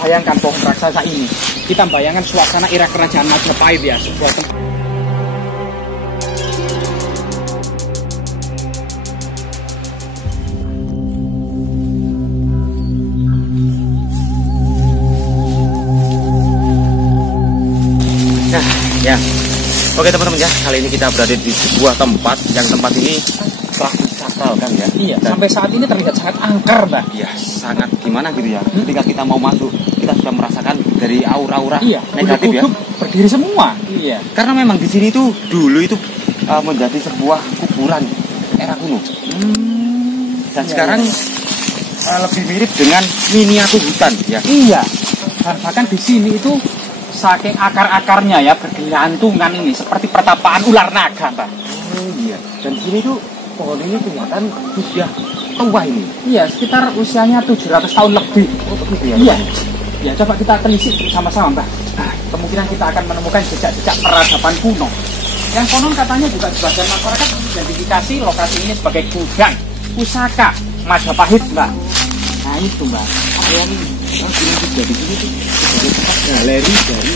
bayangkan pohon raksasa ini. Kita bayangkan suasana era kerajaan Majapahit ya, sebuah tempat. Nah, ya. Oke teman-teman ya, kali ini kita berada di sebuah tempat yang tempat ini praktis sakral kan ya. Iya, dan sampai saat ini terlihat sangat angker, Mbak. Iya, sangat gimana gitu ya. Ketika kita mau masuk, kita sudah merasakan dari aura-aura negatif ya. Berdiri semua. Iya. Karena memang di sini tuh dulu itu menjadi sebuah kuburan era kuno. Dan sekarang lebih mirip dengan miniatur hutan ya. Iya. Dan bahkan di sini itu saking akar-akarnya ya bergelantungan ini seperti pertapaan ular naga, Pak. Oh iya. Dan di sini tuh pohon ini kelihatan sudah tua ini. Iya, sekitar usianya 700 tahun lebih. Oh begitu ya. Iya. Ya, coba kita telisik bersama-sama, Mbak. Kemungkinan kita akan menemukan jejak-jejak peradaban kuno. Yang konon katanya juga sebagian masyarakat mengidentifikasi lokasi ini sebagai gudang pusaka Majapahit, Mbak. Nah itu, Mbak. Yang bilang di sini tuh sebagai tempat galeri dari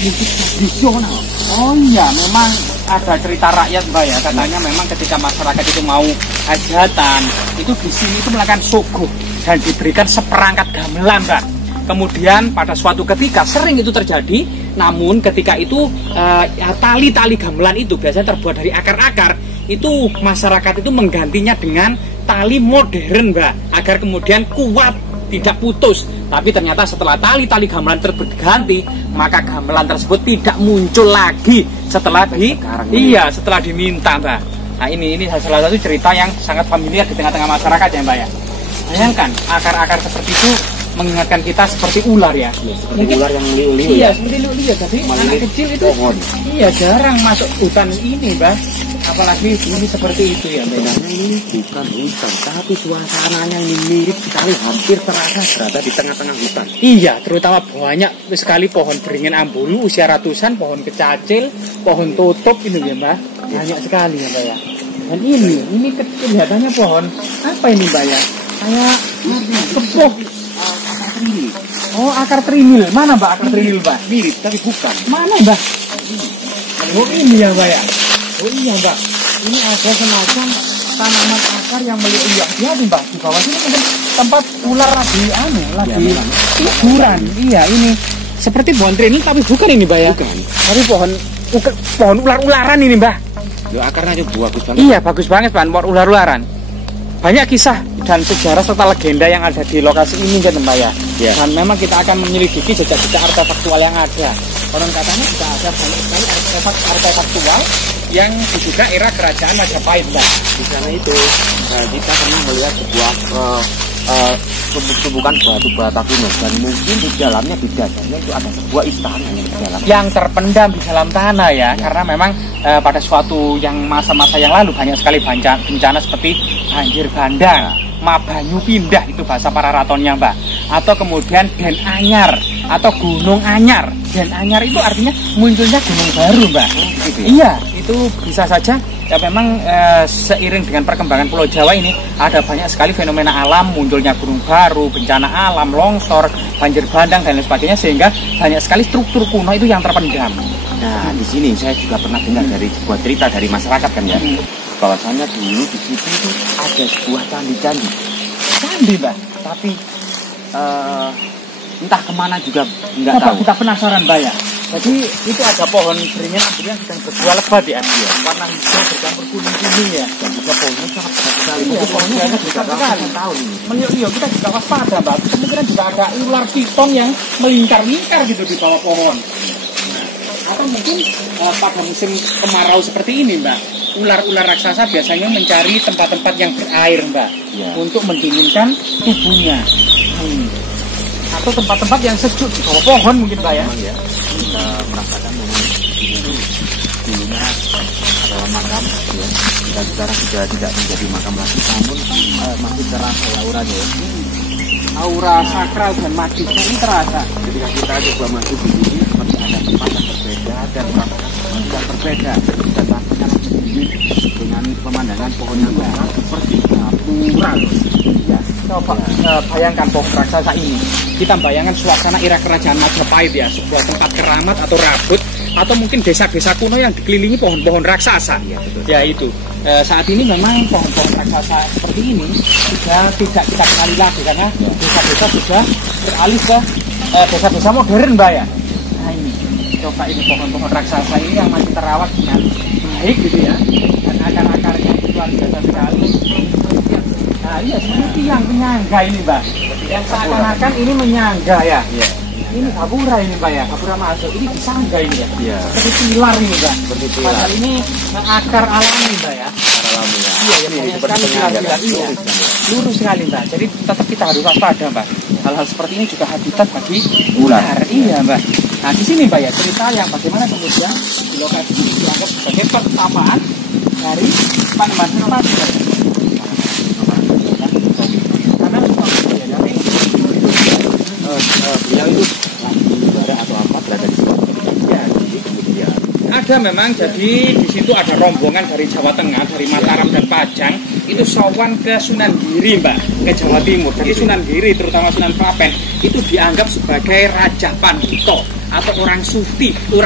musik tradisional. Oh iya, memang ada cerita rakyat, Mbak ya. Katanya memang ketika masyarakat itu mau hajatan, itu di sini itu melakukan suguh dan diberikan seperangkat gamelan, Mbak. Kemudian pada suatu ketika sering itu terjadi, namun ketika itu tali-tali gamelan itu biasanya terbuat dari akar-akar, itu masyarakat itu menggantinya dengan tali modern, Mbak, agar kemudian kuat, tidak putus. Tapi ternyata setelah tali-tali gamelan tersebut diganti, maka gamelan tersebut tidak muncul lagi setelah setelah diminta, Mbak. Nah ini salah satu cerita yang sangat familiar di tengah-tengah masyarakat ya, Mbak ya. Bayangkan akar-akar seperti itu mengingatkan kita seperti ular ya. Mungkin ular yang liu-liu. Iya, seperti liu-liu ya. Jadi anak kecil itu iya jarang masuk hutan ini, Mbak. Apalagi ini seperti itu ya, Mbak. Ini bukan hutan, tapi suasananya ini mirip sekali, hampir terasa berada di tengah-tengah hutan. Iya, terutama banyak sekali pohon beringin ambulu usia ratusan, pohon kecacil, pohon tutup ini ya, Mbak. Banyak sekali ya, Mbak ya. Dan ini kelihatannya pohon apa ini, Mbak ya? Kayak kepoh. Oh, akar trinil. Mana, Mbak, akar trinil, Mbak? Mirip, tapi bukan. Mana, Mbak? Oh, ini ya, Mbak ya? Oh iya, Mbak. Ini ada semacam tanaman akar yang meliuk-liuk. Dia tuh, Mbak, di bawah sini mungkin tempat ular lagi tiduran. Iya, ini seperti pohon trinil tapi bukan ini, Mbak ya? Bukan. Tapi pohon ular-ularan ini, Mbak. Ya, akarnya juga bagus banget. Iya, bagus banget, Pak. Pohon ular-ularan. Banyak kisah dan sejarah serta legenda yang ada di lokasi ini kan, Mbak ya. Yeah. Dan memang kita akan menyelidiki jejak-jejak artefaktual yang ada. Konon katanya juga ada banyak sekali artefaktual yang diduga era kerajaan Majapahit, Mbak. Di sana itu kita pernah melihat sebuah tumbukan batu bata kuno, dan mungkin di dalamnya di dasarnya itu ada sebuah istana yang di dalam. Yang terpendam di dalam tanah ya. Karena memang pada suatu yang masa-masa yang lalu banyak sekali bencana seperti banjir bandang, Mabanyu pindah, itu bahasa para ratonnya, Mbak. Atau kemudian Den Anyar atau Gunung Anyar. Den Anyar itu artinya munculnya gunung baru, Mbak. Gitu ya? Iya, itu bisa saja. Ya memang seiring dengan perkembangan Pulau Jawa ini ada banyak sekali fenomena alam, munculnya gunung baru, bencana alam, longsor, banjir bandang dan lain sebagainya, sehingga banyak sekali struktur kuno itu yang terpendam. Nah, di sini saya juga pernah dengar dari sebuah cerita dari masyarakat kan ya, bahwasanya dulu di situ itu ada sebuah candi-candi. Candi, Mbak. Tapi entah kemana juga nggak tahu. Kita penasaran, Mbak ya. Jadi itu ada pohon beringin yang sedang berbuah lebat ya. Warna hijau bercampur kuning-kuning ya. Dan juga pohonnya sangat besar sekali. Iya, pohonnya besar sekali. Meliuk-liuk, kita juga waspada, Mbak. Kemungkinan juga ada ular piton yang melingkar-lingkar gitu di bawah pohon. Atau mungkin pada musim kemarau seperti ini, Mbak, ular-ular raksasa biasanya mencari tempat-tempat yang berair, Mbak, untuk mendinginkan tubuhnya. Atau tempat-tempat yang sejuk di bawah pohon mungkin, Mbak ya. Ya, kita merasakan momen itu dulunya adalah makam ya. Dan sekarang sudah tidak menjadi makam lagi, namun masih terasa auranya ya. Aura sakral dan magisnya ini terasa. Ketika kita coba masuk di sini seperti ada tempat yang berbeda dan merasakan yang berbeda dan rasanya ini dengan pemandangan pohon yang merah seperti gapura loh. Ya, coba bayangkan pohon raksasa ini. Kita bayangkan suasana era kerajaan Majapahit ya, sebuah tempat keramat atau rabut, atau mungkin desa-desa kuno yang dikelilingi pohon-pohon raksasa. Ya itu. Saat ini memang pohon-pohon raksasa seperti ini sudah tidak kita kenali lagi karena desa-desa sudah beralih ke desa-desa modern, Mbak ya. Nah ini, coba ini pohon-pohon raksasa ini yang masih terawat dengan baik gitu ya, dan akar-akarnya itu luar biasa sekali. Nah iya, seperti tiang penyangga ini, Mbak, yang seakan-akan ini menyangga ya. Ini gapura ini, Mbak ya, gapura masuk. Ini disangga ini ya. Iya. Seperti pilar ini, Mbak. Seperti pilar. Padahal ini akar alami, Mbak ya. Alami ya. Iya, ya, seperti pilar-pilar. Iya. Lurus sekali, Mbak. Jadi tetap kita harus waspada, Mbak. Hal-hal seperti ini juga habitat bagi ular. Iya, Mbak. Nah, di sini, Mbak ya, cerita yang bagaimana kemudian di lokasi ini dianggap sebagai pertapaan dari Panembahan Senopati. Karena beliau itu lagi ibadah atau apa berada di sebuah kemudian ada memang, jadi di situ ada rombongan dari Jawa Tengah, dari Mataram dan Pajang, itu sowan ke Sunan Giri, Mbak, ke Jawa Timur. Jadi Sunan Giri, terutama Sunan Prapen, itu dianggap sebagai Raja Pandito atau orang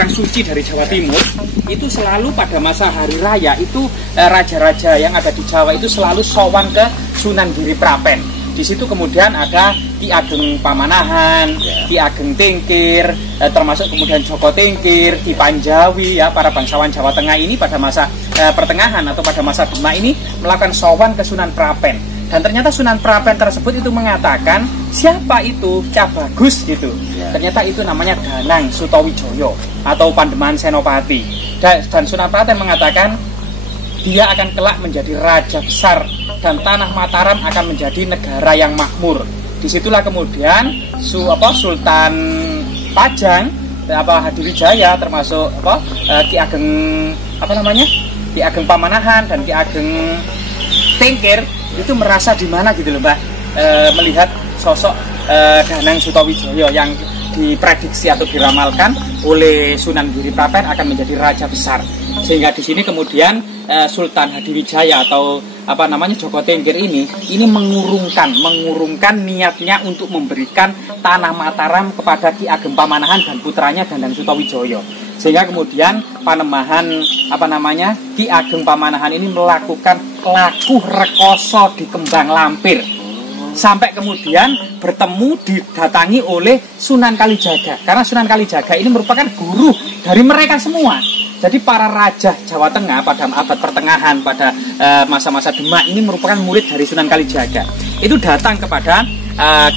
suci dari Jawa Timur. Itu selalu pada masa hari raya itu raja-raja yang ada di Jawa itu selalu sowan ke Sunan Giri Prapen. Di situ kemudian ada Ki Ageng Pamanahan, Ki Ageng Tingkir, termasuk kemudian Joko Tingkir, Ki Panjawi ya, para bangsawan Jawa Tengah ini pada masa pertengahan atau pada masa Demak ini melakukan sowan ke Sunan Prapen. Dan ternyata Sunan Prapen tersebut itu mengatakan, siapa itu Cah Bagus gitu. Ternyata itu namanya Danang Sutawijoyo atau Panembahan Senopati. Dan Sunan Prapen mengatakan dia akan kelak menjadi raja besar dan tanah Mataram akan menjadi negara yang makmur. Disitulah kemudian Sultan Pajang, Hadiwijaya, termasuk Ki Ageng Ki Ageng Pamanahan dan Ki Ageng Tingkir itu merasa di mana gitu loh, Mbak, melihat sosok Danang Sutawijoyo yang diprediksi atau diramalkan oleh Sunan Giri Prapen akan menjadi raja besar. Sehingga di sini kemudian Sultan Hadiwijaya atau Joko Tingkir ini mengurungkan niatnya untuk memberikan tanah Mataram kepada Ki Ageng Pamanahan dan putranya Danang Sutawijoyo. Sehingga kemudian Panembahan Ki Ageng Pamanahan ini melakukan laku rekoso di Kembang Lampir. Sampai kemudian bertemu didatangi oleh Sunan Kalijaga. Karena Sunan Kalijaga ini merupakan guru dari mereka semua. Jadi para raja Jawa Tengah pada abad pertengahan, pada masa-masa Demak ini merupakan murid dari Sunan Kalijaga. Itu datang kepada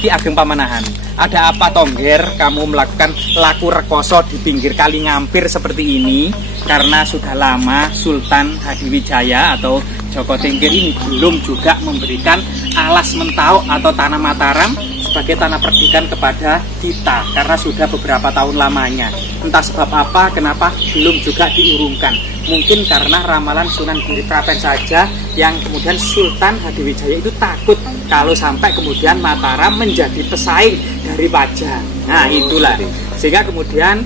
Ki Ageng Pamanahan. Ada apa, Tongger, kamu melakukan laku rekoso di pinggir Kali Ngampir seperti ini? Karena sudah lama Sultan Hadiwijaya atau Joko Tingkir ini belum juga memberikan alas Mentau atau tanah Mataram sebagai tanah perdikan kepada kita, karena sudah beberapa tahun lamanya. Entah sebab apa, kenapa belum juga diurungkan. Mungkin karena ramalan Sunan Giri Prapen saja yang kemudian Sultan Hadiwijaya itu takut kalau sampai kemudian Mataram menjadi pesaing dari Pajang. Nah itulah, sehingga kemudian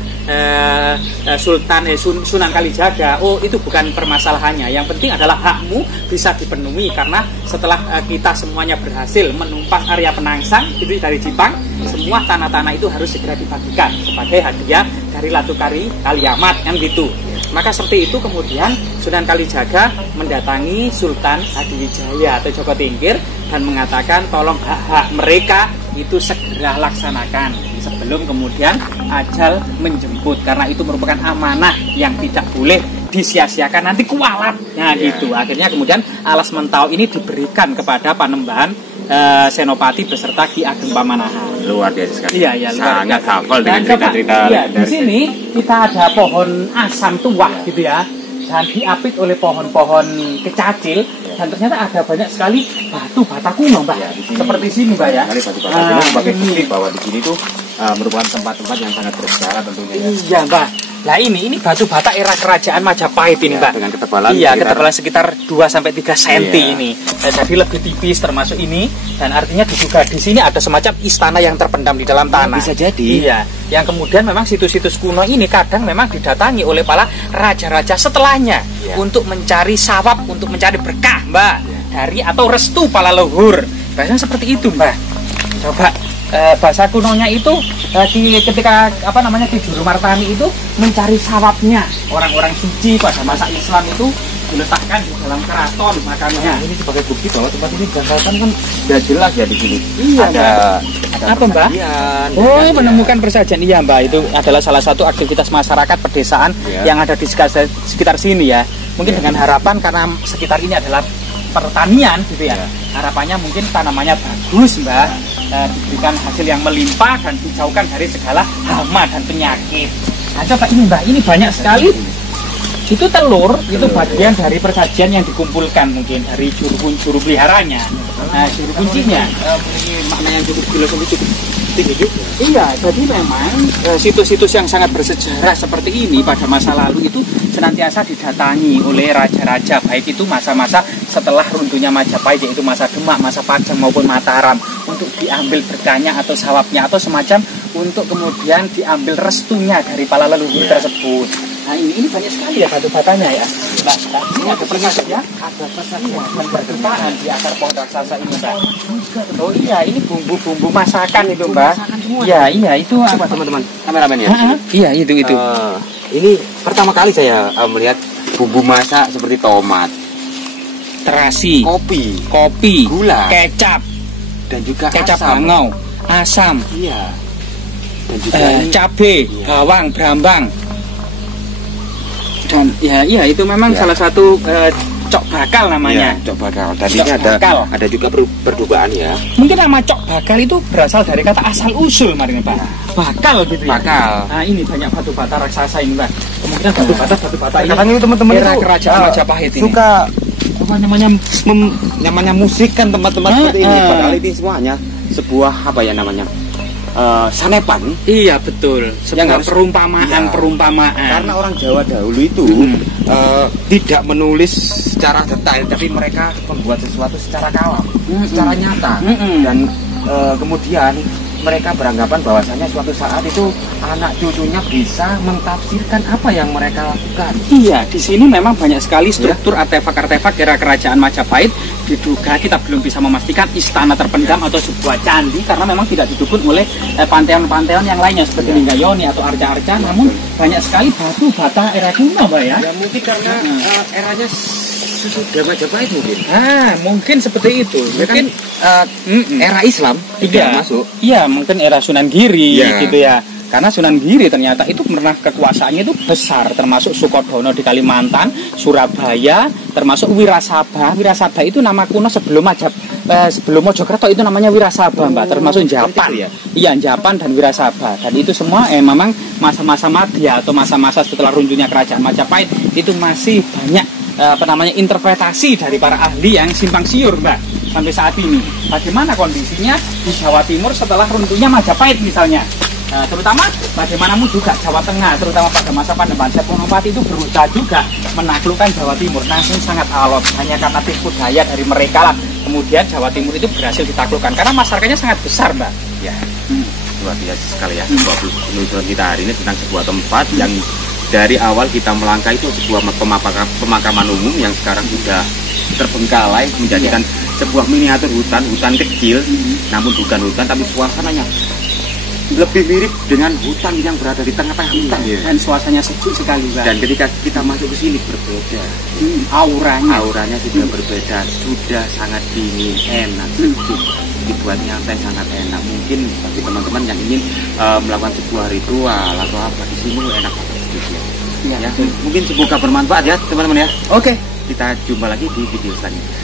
Sunan Kalijaga, itu bukan permasalahannya, yang penting adalah hakmu bisa dipenuhi, karena setelah kita semuanya berhasil menumpas area Penangsang itu dari Jipang, semua tanah-tanah itu harus segera dibagikan sebagai hadiah dari Latukari Kaliamat yang gitu. Maka seperti itu kemudian Sunan Kalijaga mendatangi Sultan Hadiwijaya atau Joko Tingkir dan mengatakan tolong hak-hak mereka itu segera laksanakan sebelum kemudian ajal menjemput, karena itu merupakan amanah yang tidak boleh disia-siakan, nanti kualat. Nah gitu, akhirnya kemudian alas Mentau ini diberikan kepada Panembahan Senopati beserta Ki Ageng Pamanahan. Luar biasa sekali. Iya, sangat hafal dengan cerita-cerita. Iya, di sini kita ada pohon asam tua gitu ya, dan diapit oleh pohon-pohon kecacil, dan ternyata ada banyak sekali batu bata kuno, Mbak. Seperti sini, Mbak ya. Batu bata sebagai bukti bahwa di sini tuh merupakan tempat-tempat yang sangat bersejarah tentunya. Iya, Mbak. Nah ini batu bata era kerajaan Majapahit ini, Mbak. Dengan ketebalan ketebalan sekitar 2-3 cm ini. Nah, jadi lebih tipis termasuk ini, dan artinya diduga di sini ada semacam istana yang terpendam di dalam tanah. Bisa jadi. Iya, yang kemudian memang situs-situs kuno ini kadang memang didatangi oleh para raja-raja setelahnya untuk mencari sawab, untuk mencari berkah, Mbak, dari atau restu para leluhur. Biasanya seperti itu, Mbak. Coba bahasa kunonya itu ketika Ki Juru Martani itu mencari sawabnya orang-orang suci pada masa Islam itu diletakkan di dalam keraton makamnya. Ini sebagai bukti bahwa tempat ini jangkauan kan sudah jelas ya di sini. Iya, ada apa, Mbak? Oh, menemukan persajian. Iya, Mbak, itu adalah salah satu aktivitas masyarakat pedesaan yang ada di sekitar sini ya. Mungkin dengan harapan karena sekitar ini adalah pertanian gitu ya. Harapannya mungkin tanamannya bagus, Mbak, diberikan hasil yang melimpah dan dijauhkan dari segala hama dan penyakit. Nah, coba ini, Mbak, ini banyak sekali. Itu telur, itu bagian dari persajian yang dikumpulkan mungkin dari juru peliharanya. Nah, juru kuncinya makna yang cukup jelas, cukup tinggi juga. Iya, jadi memang situs-situs yang sangat bersejarah seperti ini pada masa lalu itu senantiasa didatangi oleh raja-raja, baik itu masa-masa setelah runtuhnya Majapahit, yaitu masa Demak, masa Pajang maupun Mataram, untuk diambil berkahnya atau sawabnya atau semacam untuk kemudian diambil restunya dari para leluhur tersebut. Nah ini banyak sekali ya batu batanya ya, Mbak. Ini ada persajian, ada persajian dan berdukaan di akar pohon raksasa ini, Mbak. Oh iya, ini bumbu-bumbu masakan itu, Mbak. Iya, itu apa, teman-teman? Kameramen ya? Iya, itu. Ini pertama kali saya melihat bumbu masak seperti tomat, terasi, kopi, gula, kecap, dan juga kecap asam. bangau, asam. Iya. Dan juga cabai, bawang, brambang. Dan iya itu memang salah satu cok bakal namanya. Cok bakal. Dan ini ada juga perdugaan ya. Mungkin nama cok bakal itu berasal dari kata asal usul, Marin, Pak. Bakal gitu ya. Bakal. Nah, ini banyak batu bata raksasa ini, Pak. Kemungkinan batu bata ini. Kadang ini teman-teman era kerajaan Majapahit ini. Suka namanya musik kan tempat-tempat seperti ini. Padahal ini semuanya sebuah sanepan. Iya, betul. Sebuah perumpamaan. Karena orang Jawa dahulu itu tidak menulis secara detail, tapi mereka membuat sesuatu secara kalam, secara nyata. Dan kemudian mereka beranggapan bahwasanya suatu saat itu anak cucunya bisa mentafsirkan apa yang mereka lakukan. Iya, di sini memang banyak sekali struktur artefak-artefak era kerajaan Majapahit. Diduga kita belum bisa memastikan istana terpendam atau sebuah candi karena memang tidak didukung oleh panteon-panteon yang lainnya seperti Linggayoni atau arca-arca. Namun banyak sekali batu bata era kuno, Mbak ya. Ya mungkin karena eranya sudah Majapahit mungkin. Mungkin seperti itu. Mungkin era Islam tidak masuk. Iya, mungkin era Sunan Giri gitu ya. Karena Sunan Giri ternyata itu pernah kekuasaannya itu besar, termasuk Sukodono di Kalimantan, Surabaya, termasuk Wirasaba. Wirasaba itu nama kuno sebelum Mojokerto itu namanya Wirasaba, Mbak, termasuk Japan. Iya, Japan dan Wirasaba. Dan itu semua memang masa-masa Madya atau masa-masa setelah runtuhnya kerajaan Majapahit itu masih banyak interpretasi dari para ahli yang simpang siur, Mbak, sampai saat ini. Bagaimana kondisinya di Jawa Timur setelah runtuhnya Majapahit misalnya? Terutama bagaimanamu juga Jawa Tengah, terutama pada masa Panembahan Senopati itu berusaha juga menaklukkan Jawa Timur. Namun sangat alot, hanya karena tipu daya dari mereka lah. Kemudian Jawa Timur itu berhasil ditaklukkan karena masyarakatnya sangat besar, Mbak. Ya, luar biasa sekali ya. Penelusuran kita hari ini tentang sebuah tempat yang dari awal kita melangkah itu sebuah pemakaman umum yang sekarang sudah terbengkalai menjadikan sebuah miniatur hutan kecil, namun bukan hutan tapi suasananya lebih mirip dengan hutan yang berada di tengah-tengah hutan. Dan suasananya sejuk sekali, Mbak. Dan ketika kita masuk ke sini berbeda. Auranya sudah berbeda, sudah sangat dingin, enak, sejuk. Dibuat nyantai sangat enak. Mungkin bagi teman-teman yang ingin melakukan sebuah ritual atau apa di sini enak banget. Ya, mungkin semoga bermanfaat ya, teman-teman ya. Oke. Kita jumpa lagi di video selanjutnya.